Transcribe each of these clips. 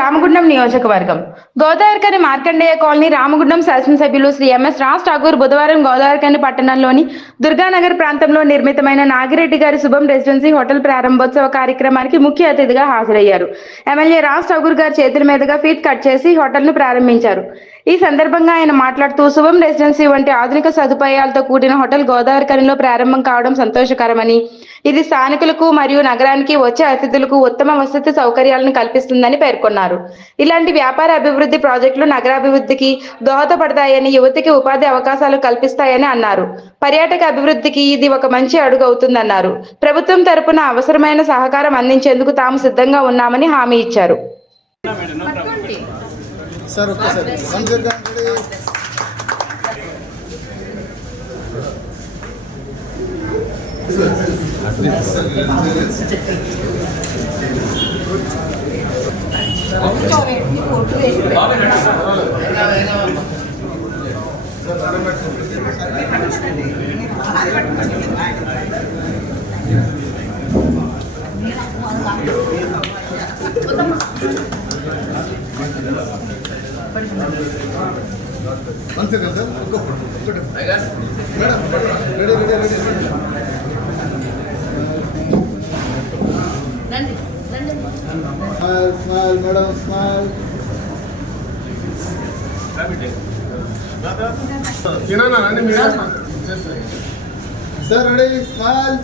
రామగుండం నియోజకవర్గం గోదావరికని మార్కండేయ కాలనీ రామగుండం శాసనసభ్యులు శ్రీ ఎంఎస్ రాజ్ ఠాకూర్ బుధవారం గోదావరికని పట్టణంలోని దుర్గానగర్ ప్రాంతంలో నిర్మితమైన నాగిరెడ్డి గారి శుభం రెసిడెన్సీ హోటల్ ప్రారంభోత్సవ కార్యక్రమానికి ముఖ్య అతిథిగా హాజరయ్యారు. ఎమ్మెల్యే రాజ్ ఠాకూర్ గారి చేతుల మీదుగా ఫీట్ కట్ చేసి హోటల్ను ప్రారంభించారు. ఈ సందర్భంగా ఆయన మాట్లాడుతూ శుభం రెసిడెన్సీ వంటి ఆధునిక సదుపాయాలతో కూడిన హోటల్ గోదావరికనిలో ప్రారంభం కావడం సంతోషకరమని, ఇది స్థానికులకు మరియు నగరానికి వచ్చే అతిథులకు ఉత్తమ వసతి సౌకర్యాలను కల్పిస్తుందని పేర్కొన్నారు. ఇలాంటి వ్యాపార అభివృద్ధి ప్రాజెక్టులు నగరాభివృద్ధికి దోహదపడతాయని, యువతకి ఉపాధి అవకాశాలు కల్పిస్తాయని అన్నారు. పర్యాటక అభివృద్ధికి ఇది ఒక మంచి అడుగు అవుతుందన్నారు. ప్రభుత్వం తరపున అవసరమైన సహకారం అందించేందుకు తాము సిద్ధంగా ఉన్నామని హామీ ఇచ్చారు. One second, sir. Go for it. Madam, ready. Smile, madam, smile. Sir, ready, smile.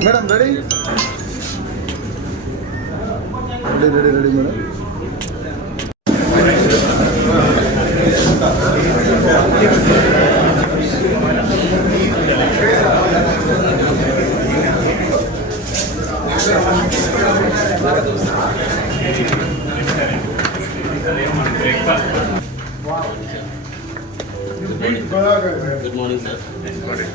Madam, ready? Ready, madam. Good morning, sir. Good morning.